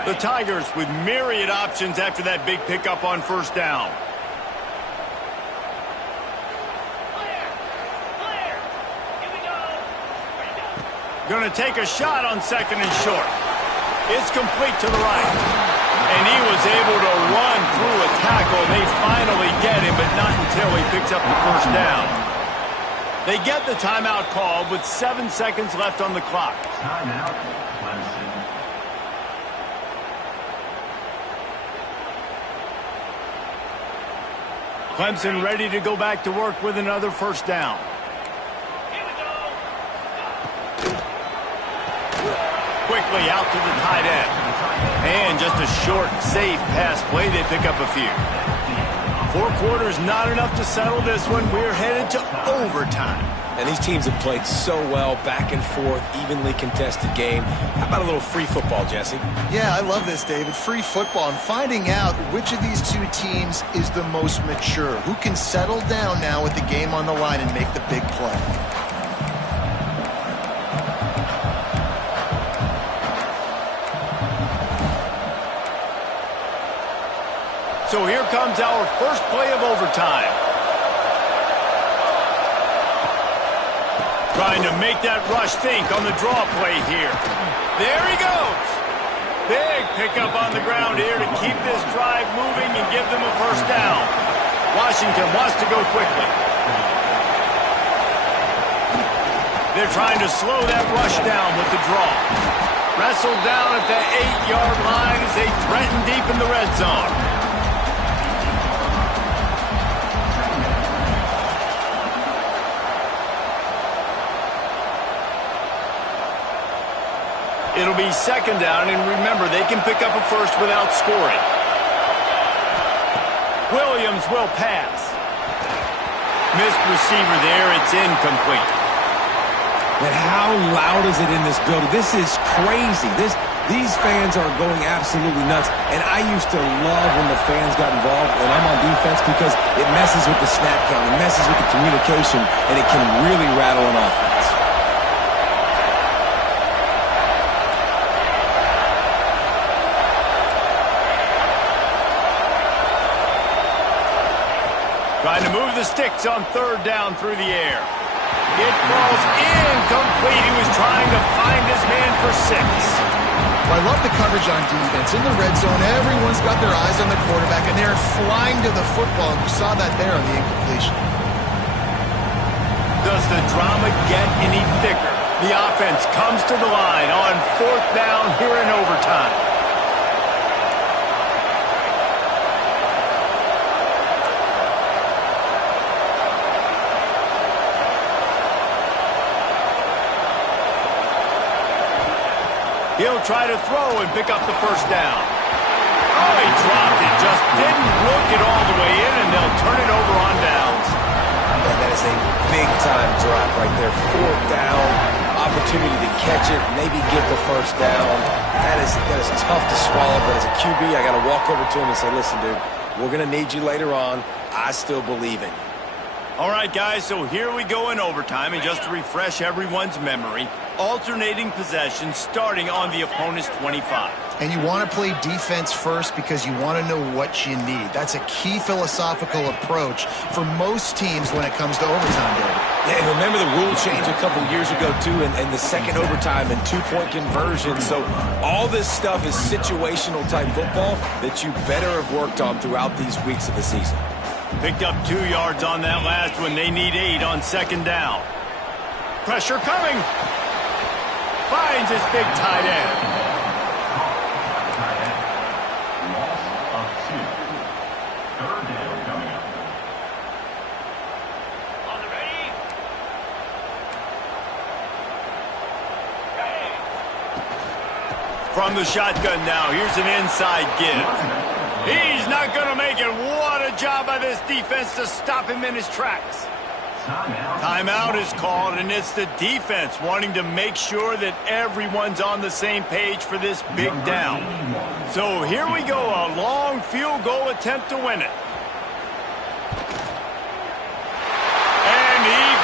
The Tigers with myriad options after that big pickup on first down. Going to take a shot on 2nd and short. It's complete to the right. And he was able to run through a tackle. They finally get him, but not until he picks up the first down. They get the timeout called with 7 seconds left on the clock. Timeout, Clemson ready to go back to work with another first down. Quickly out to the tight end. And just a short, safe pass play. They pick up a few. 4 quarters, not enough to settle this one. We're headed to overtime. And these teams have played so well, back and forth, evenly contested game. How about a little free football, Jesse? Yeah, I love this, David. Free football. I'm finding out which of these 2 teams is the most mature. Who can settle down now with the game on the line and make the big play. So here comes our first play of overtime. Trying to make that rush think on the draw play here. There he goes. Big pickup on the ground here to keep this drive moving and give them a first down. Washington wants to go quickly. They're trying to slow that rush down with the draw. Wrestled down at the 8-yard line as they threaten deep in the red zone. It'll be second down, and remember, they can pick up a first without scoring. Williams will pass. Missed receiver there. It's incomplete. But how loud is it in this building? This is crazy. These fans are going absolutely nuts. And I used to love when the fans got involved when I'm on defense because it messes with the snap count. It messes with the communication, and it can really rattle an offense. Trying to move the sticks on third down through the air. It falls incomplete. He was trying to find his man for 6. Well, I love the coverage on defense. In the red zone, everyone's got their eyes on the quarterback, and they're flying to the football. You saw that there on the incompletion. Does the drama get any thicker? The offense comes to the line on fourth down here in overtime. He'll try to throw and pick up the first down. Oh, he dropped it. Just didn't look it all the way in, and they'll turn it over on downs. And that is a big-time drop right there. Fourth down, opportunity to catch it, maybe get the first down. That is tough to swallow, but as a QB, I got to walk over to him and say, listen, dude, we're going to need you later on. I still believe in you. All right, guys, so here we go in overtime, and just to refresh everyone's memory, alternating possession starting on the opponent's 25. And you want to play defense first because you want to know what you need. That's a key philosophical approach for most teams when it comes to overtime, David. Yeah, and remember the rule change a couple years ago, too, and the second overtime and two-point conversion. So all this stuff is situational-type football that you better have worked on throughout these weeks of the season. Picked up 2 yards on that last one. They need 8 on second down. Pressure coming. Finds his big tight end. Loss of 2. Third down coming up. On the ready. From the shotgun now, here's an inside give. He's not going to make it. What a job by this defense to stop him in his tracks. Timeout is called, and it's the defense wanting to make sure that everyone's on the same page for this big down. So here we go, a long field goal attempt to win it. And he